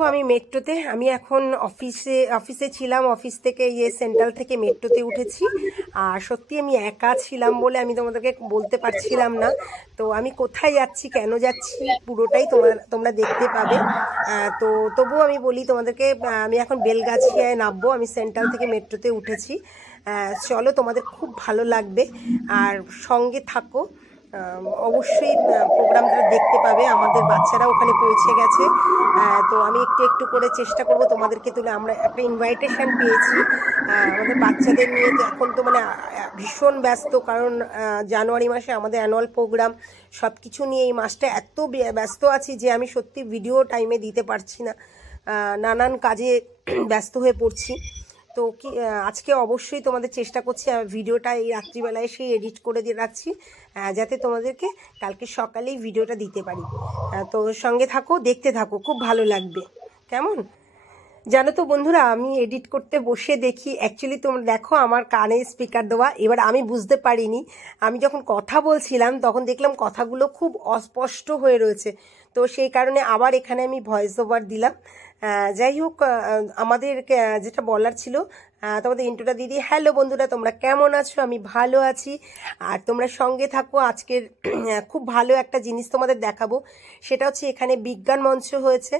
দেখো আমি মেট্রোতে, আমি এখন অফিসে ছিলাম, অফিস থেকে সেন্ট্রাল থেকে মেট্রোতে উঠেছি। আর সত্যি আমি একা ছিলাম বলে আমি তোমাদেরকে বলতে পারছিলাম না। তো আমি কোথায় যাচ্ছি, কেন যাচ্ছি, পুরোটাই তোমরা দেখতে পাবে। তো তবুও আমি বলি তোমাদেরকে, আমি এখন বেলগাছিয়ায় নামবো। আমি সেন্ট্রাল থেকে মেট্রোতে উঠেছি। চলো, তোমাদের খুব ভালো লাগবে আর সঙ্গে থাকো। অবশ্যই প্রোগ্রামটা দেখতে পাবে। আমাদের বাচ্চারা ওখানে পৌঁছে গেছে। তো আমি একটু একটু করে চেষ্টা করব তোমাদেরকে তুলে। আমরা একটা ইনভাইটেশন পেয়েছি আমাদের বাচ্চাদের নিয়ে। তো এখন তো মানে ভীষণ ব্যস্ত, কারণ জানুয়ারি মাসে আমাদের অ্যানুয়াল প্রোগ্রাম, সব কিছু নিয়ে এই মাসটা এত ব্যস্ত আছি যে আমি সত্যি ভিডিও টাইমে দিতে পারছি না, নানান কাজে ব্যস্ত হয়ে পড়ছি। তো আজকে অবশ্যই তোমাদের চেষ্টা করছি ভিডিওটা এই রাত্রিবেলায় সেই এডিট করে দিয়ে রাখছি, যাতে তোমাদেরকে কালকে সকালেই ভিডিওটা দিতে পারি। তো সঙ্গে থাকো, দেখতে থাকো, খুব ভালো লাগবে। কেমন জানো তো বন্ধুরা, আমি এডিট করতে বসে দেখি, অ্যাকচুয়ালি তোমরা দেখো আমার কানে স্পিকার দেওয়া। এবার আমি বুঝতে পারিনি, আমি যখন কথা বলছিলাম তখন দেখলাম কথাগুলো খুব অস্পষ্ট হয়ে রয়েছে। তো সেই কারণে আবার এখানে আমি ভয়েস ওভার দিলাম। যাই হোক, আমাদের যেটা বলার ছিল তোমাদের ইন্ট্রোটা দিয়ে দিই। হ্যালো বন্ধুরা, তোমরা কেমন আছো? আমি ভালো আছি। আর তোমরা সঙ্গে থাকো, আজকের খুব ভালো একটা জিনিস তোমাদের দেখাবো। সেটা হচ্ছে এখানে বিজ্ঞান মঞ্চ হয়েছে,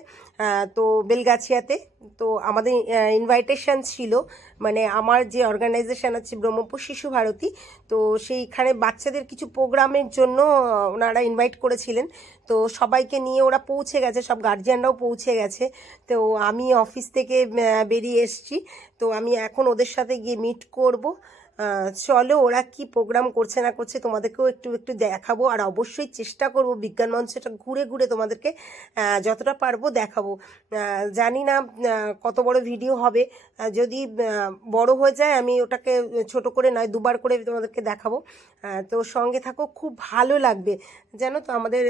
তো বেলগাছিয়াতে। তো আমাদের ইনভাইটেশন ছিল, মানে আমার যে অর্গানাইজেশন আছে ব্রহ্মপুর শিশু ভারতী, তো সেইখানে বাচ্চাদের কিছু প্রোগ্রামের জন্য ওনারা ইনভাইট করেছিলেন। তো সবাইকে নিয়ে ওরা পৌঁছে গেছে, সব গার্জিয়ানরাও পৌঁছে গেছে। তো আমি অফিস থেকে বেরিয়ে এসেছি। তো আমি এখন ওদের সাথে গিয়ে মিট করব। চলো, ওরা কি প্রোগ্রাম করছে না করছে তোমাদেরকেও একটু একটু দেখাবো। আর অবশ্যই চেষ্টা করব বিজ্ঞান মঞ্চটা ঘুরে ঘুরে তোমাদেরকে যতটা পারবো দেখাবো। জানি না কত বড় ভিডিও হবে, যদি বড় হয়ে যায় আমি ওটাকে ছোট করে নয় দুবার করে তোমাদেরকে দেখাবো। তো সঙ্গে থাকো, খুব ভালো লাগবে। জানো তো আমাদের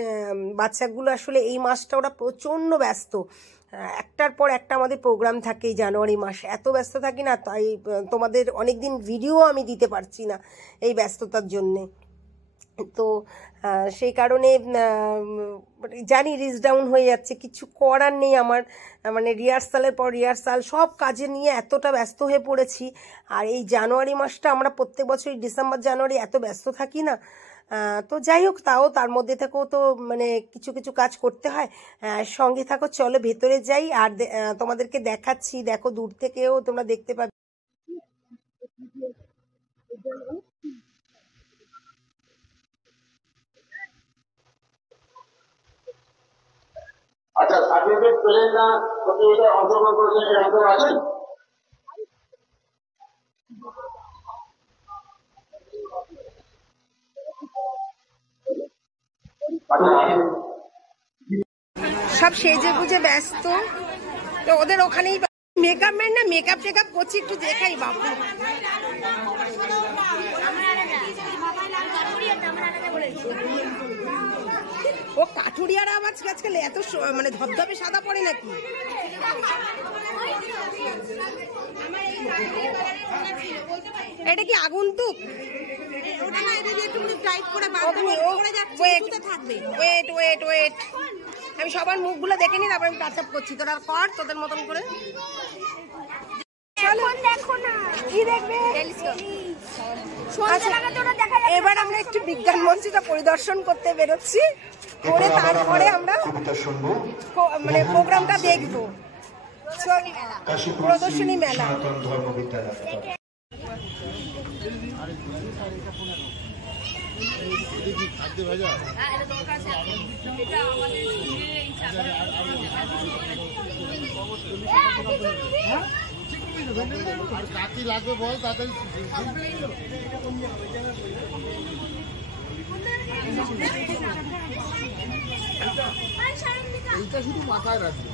বাচ্চাগুলো আসলে এই মাসটা ওরা প্রচণ্ড ব্যস্ত, একটার পর একটা আমাদের প্রোগ্রাম থাকে। এই জানুয়ারি মাস এত ব্যস্ত থাকি না, তাই তোমাদের অনেক দিন ভিডিও আমি দিতে পারছি না এই ব্যস্ততার জন্যে। তো সেই কারণে জানি রিচ ডাউন হয়ে যাচ্ছে, কিছু করার নেই আমার। মানে রিহার্সালের পর রিহার্সাল, সব কাজে নিয়ে এতটা ব্যস্ত হয়ে পড়েছি। আর এই জানুয়ারি মাসটা আমরা প্রত্যেক বছরই ডিসেম্বর জানুয়ারি এত ব্যস্ত থাকি না। তো যাই হোক, তাও তার মধ্যে থেকেও তো মানে কিছু কিছু কাজ করতে হয়। সঙ্গে থাকো, চলো ভেতরে যাই আর তোমাদেরকে দেখাচ্ছি। দেখো, দূর থেকেও তোমরা দেখতে পাবে। আচ্ছা, সার্টিফিকেট পেলেন না, প্রতিযোগিতায় অংশগ্রহণ করেছেন, এরকম কেউ আছেন? সব সেজে গুজে ব্যস্ত, তো ওদের ওখানেই মেকআপ ম্যান না, মেকআপ টেকআপ করছি, একটু দেখাই বাবু। ও কাঠুরিয়ার আওয়াজ আজকাল এত মানে ধবধবে সাদা পড়ে নাকি? এটা কি আগন্তুক? ওয়েট, আমি সবার মুখগুলো দেখে নি, তারপর আমি টাচ আপ করছি। তোরা কর তোদের মতন করে। এবার আমরা একটু বিজ্ঞান মঞ্চটা পরিদর্শন করতে বেরোচ্ছি, করে তারপরে আমরা মানে প্রোগ্রামটা দেখবো। প্রদর্শনী মেলা। কাকি লাগবে বল তাড়াতাড়ি। এইটা শুধু মাথায় রাখবে।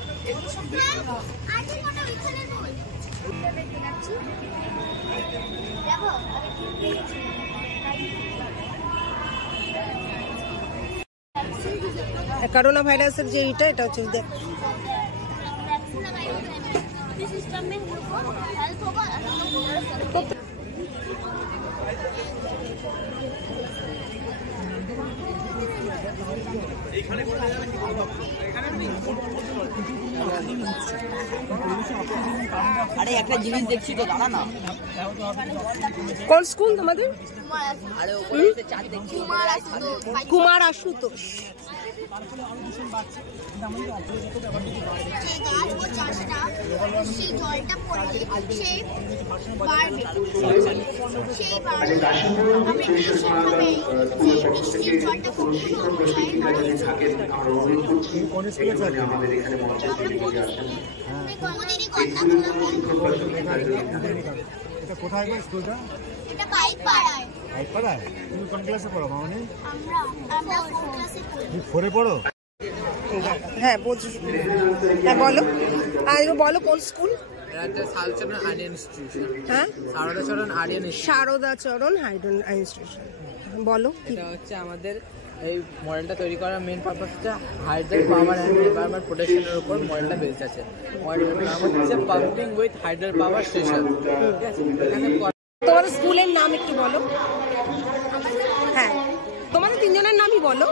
করোনা ভাইরাসের যে এটা হচ্ছে দেখ। আরে একটা জিনিস দেখছি তো, দাঁড়া না। কোন স্কুল তোমাদের? আরে ওপরে এসে চাঁদ দেখছি, কুমার আশুতোষ। কোথায় গো স্কুলটা? এটা বাইক পাড়ায়। বাইক পাড়ায়? তুমি কোন ক্লাসে পড়ো মামনি? আমরা 4 ক্লাসে পড়ি। তুমি 4 পড়ো? হ্যাঁ বুঝি। হ্যাঁ বলো, আর বলো কোন স্কুল? শারদাচরণ আর্য ইনস্টিটিউশন। হ্যাঁ, শারদাচরণ আর্য ইনস্টিটিউশন। শারদাচরণ হাইড্রন ইনস্টিটিউশন। বলো কি? এটা হচ্ছে আমাদের এই মডেলটা তৈরি করার মেইন পারপাস হচ্ছে হাইড্রোল পাওয়ার অ্যান্ড এনভায়রনমেন্ট প্রোটেকশনের উপর মডেলটা বেস আছে। মডেলটার নাম হচ্ছে পাম্পিং উইথ হাইড্রোল পাওয়ার স্টেশন। ঠিক আছে, এখানে তোমাদের স্কুলের নাম একটু বলো। হ্যাঁ, তোমাদের তিনজনের নামই বলো।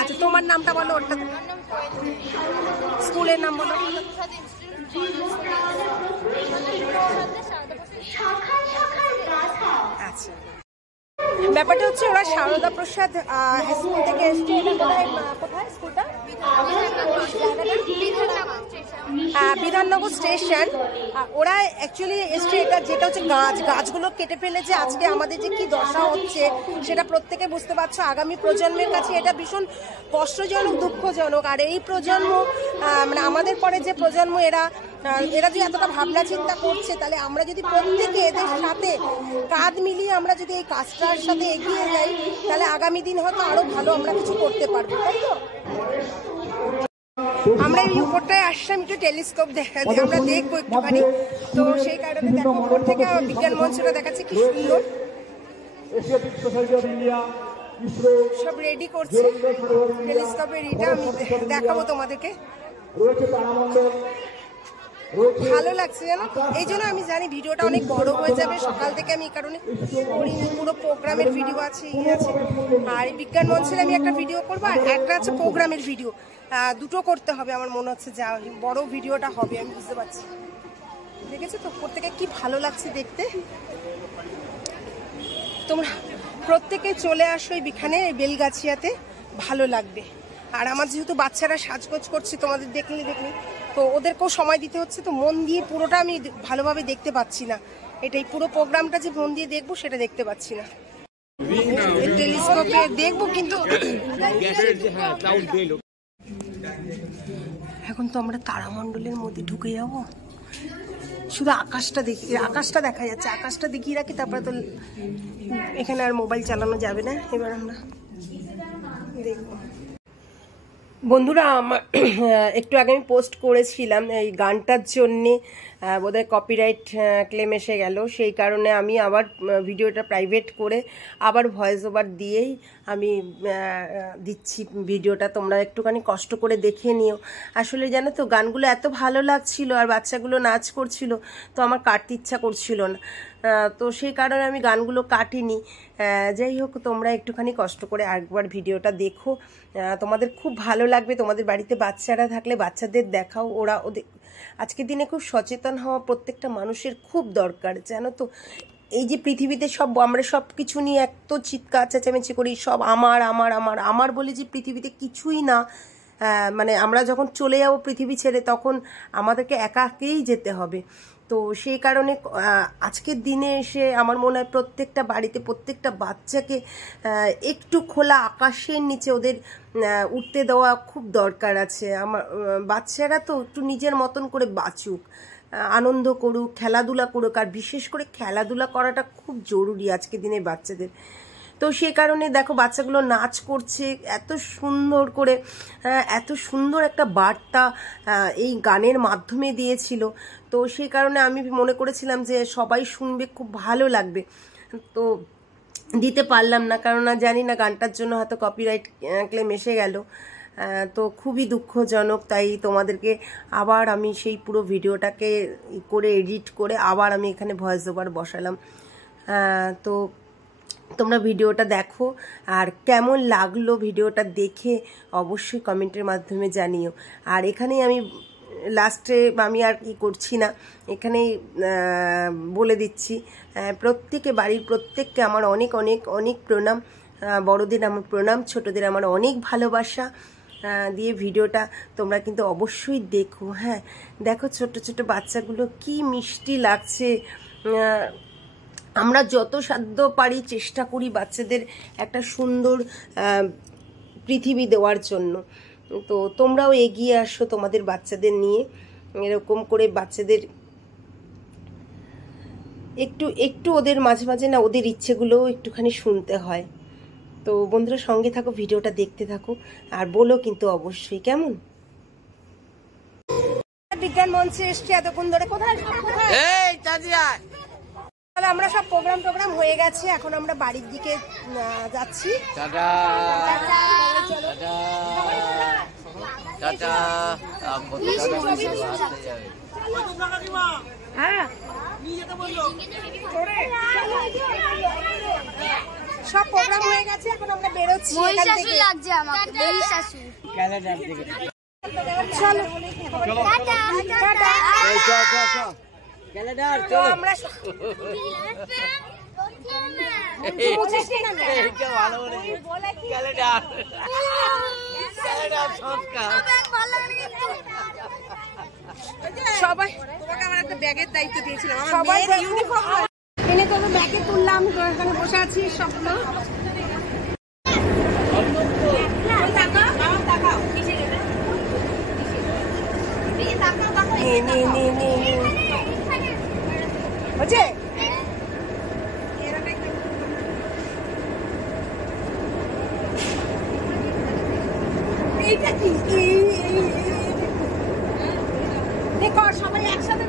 আচ্ছা, তোমার নামটা বলো। ওটা স্কুলের নাম বলো। আচ্ছা, ব্যাপারটা হচ্ছে ওরা সারদা প্রসাদ স্কুল থেকে এসছে। কোথায় স্কুলটা? বিধাননগর স্টেশন। ওরা অ্যাকচুয়ালি এসছে, এটা যেটা হচ্ছে গাছগুলো কেটে ফেলেছে। আজকে আমাদের যে কি দশা হচ্ছে সেটা প্রত্যেকে বুঝতে পারছো। আগামী প্রজন্মের কাছে এটা ভীষণ কষ্টজনক, দুঃখজনক। আর এই প্রজন্ম মানে আমাদের পরে যে প্রজন্ম, এরা যদি এতটা ভাবনা চিন্তা করছে, তাহলে আমরা যদি প্রত্যেকে এদের সাথে কাঁধ মিলিয়ে আমরা যদি এই কাজটার সাথে এগিয়ে যাই, তাহলে আগামী দিন হয়তো আরো ভালো আমরা কিছু করতে পারবো, তাই তো? আমরা এই উপরটায় আসলাম একটু টেলিস্কোপ আমরা দেখবো একটুখানি। তো সেই কারণে দেখো উপর থেকে বিজ্ঞান মঞ্চটা দেখাচ্ছে কি সুন্দর। সব রেডি করছে টেলিস্কোপের। এটা আমি দেখাবো তোমাদেরকে। ভালো লাগছে জানো, এই জন্য আমি জানি ভিডিওটা অনেক বড় হয়ে যাবে। সকাল থেকে আমি এই কারণে করিনি, পুরো প্রোগ্রামের ভিডিও আছে, ইয়ে আছে। আর বিজ্ঞান মঞ্চের আমি একটা ভিডিও করবো, আর একটা আছে প্রোগ্রামের ভিডিও। দুটো করতে হবে আমার মনে হচ্ছে, যা বড় ভিডিওটা হবে আমি বুঝতে পারছি। দেখেছো তো প্রত্যেকে কি ভালো লাগছে দেখতে। তোমরা প্রত্যেকে চলে আসো এইখানে, বেলগাছিয়াতে, ভালো লাগবে। আর আমার যেহেতু বাচ্চারা সাজগোজ করছে, তোমাদের দেখলে তো ওদেরকেও সময় দিতে হচ্ছে। তো মন দিয়ে পুরোটা আমি ভালোভাবে দেখতে পাচ্ছি না। এটাই পুরো প্রোগ্রামটা যে মন দিয়ে দেখবো সেটা দেখতে পাচ্ছি না। টেলিস্কোপে দেখবো কিন্তু এখন তো আমরা তারামণ্ডলের মধ্যে ঢুকে যাব। শুধু আকাশটা দেখা যাচ্ছে। আকাশটা দেখিয়ে রাখি, তারপরে তো এখানে আর মোবাইল চালানো যাবে না। এবার আমরা দেখব। বন্ধুরা, আমার একটু আগে আমি পোস্ট করেছিলাম এই গানটার জন্যে বোধহয় কপিরাইট ক্লেম এসে গেল। সেই কারণে আমি আবার ভিডিওটা প্রাইভেট করে আবার ভয়েস ওভার দিয়েই আমি দিচ্ছি ভিডিওটা। তোমরা একটুখানি কষ্ট করে দেখে নিও। আসলে জানো তো, গানগুলো এত ভালো লাগছিল আর বাচ্চাগুলো নাচ করছিল, তো আমার কাটতে ইচ্ছা করছিল না। তো সেই কারণে আমি গানগুলো কাটিনি। যাই হোক, তোমরা একটুখানি কষ্ট করে আরেকবার ভিডিওটা দেখো, তোমাদের খুব ভালো লাগবে। তোমাদের বাড়িতে বাচ্চারা থাকলে বাচ্চাদের দেখাও। ওদের আজকের দিনে খুব সচেতন হওয়া প্রত্যেকটা মানুষের খুব দরকার, জানো তো। এই যে পৃথিবীতে আমরা সব কিছু নিয়ে এত চিৎকার চেঁচামেচি করি, সব আমার আমার আমার আমার বলে যে পৃথিবীতে কিছুই না। মানে আমরা যখন চলে যাব পৃথিবী ছেড়ে, তখন আমাদেরকে একাকেই যেতে হবে। তো সেই কারণে আজকের দিনে এসে আমার মনে হয় প্রত্যেকটা বাড়িতে প্রত্যেকটা বাচ্চাকে একটু খোলা আকাশের নিচে ওদের উঠতে দেওয়া খুব দরকার আছে। আমার বাচ্চারা তো একটু নিজের মতন করে বাঁচুক, আনন্দ করুক, খেলাধুলা করুক। আর বিশেষ করে খেলাধুলা করাটা খুব জরুরি আজকের দিনে বাচ্চাদের। তো সেই কারণে দেখো বাচ্চাগুলো নাচ করছে এত সুন্দর করে, এত সুন্দর একটা বার্তা এই গানের মাধ্যমে দিয়েছিল। তো সেই কারণে আমি মনে করেছিলাম যে সবাই শুনবে, খুব ভালো লাগবে। তো দিতে পারলাম না, কারণ জানি না গানটার জন্য হয়তো কপিরাইট ক্লেম এসে গেল। তো খুবই দুঃখজনক। তাই তোমাদেরকে আবার আমি সেই পুরো ভিডিওটাকে করে এডিট করে আবার আমি এখানে ভয়েস ওভার বসালাম। তো তোমরা ভিডিওটা দেখো, আর কেমন লাগলো ভিডিওটা দেখে অবশ্যই কমেন্টের মাধ্যমে জানিও। আর এখানেই আমি লাস্টে আমি আর কি করছি না, এখানেই বলে দিচ্ছি, প্রত্যেকে বাড়ির প্রত্যেককে আমার অনেক অনেক অনেক প্রণাম। বড়দের আমার প্রণাম, ছোটদের আমার অনেক ভালোবাসা দিয়ে ভিডিওটা তোমরা কিন্তু অবশ্যই দেখো। হ্যাঁ, দেখো ছোট ছোট বাচ্চাগুলো কি মিষ্টি লাগছে। আমরা যত সাধ্য পারি চেষ্টা করি বাচ্চাদের একটা সুন্দর পৃথিবী দেওয়ার জন্য। তো তোমরাও এগিয়ে আসো তোমাদের বাচ্চাদের নিয়ে, এরকম করে বাচ্চাদের একটু একটু ওদের মাঝে মাঝে না ওদের ইচ্ছেগুলোও একটুখানি শুনতে হয়। তো বন্ধুরা সঙ্গে থাকো, ভিডিওটা দেখতে থাকো, আর বলো কিন্তু অবশ্যই কেমন। বিজ্ঞান মঞ্চে এসছি এতক্ষণ ধরে। কোথায় আমরা সব প্রোগ্রাম হয়ে গেছে, এখন আমরা বাড়ির দিকে যাচ্ছি। হ্যাঁ, সব প্রোগ্রাম হয়ে গেছে, এখন আমরা বেরোচ্ছি। লাগছে আমাকে চলো তো আমরা সবাই, তোমাকে আমার একটা ব্যাগের দায়িত্ব দিয়েছিলাম, সবাই ইউনিফর্ম এনে তোকে ব্যাগে তুললাম, তো এখানে বসে আছি স্বপ্ন। হচ্ছে এইটা কি দেখো সবাই একসাথে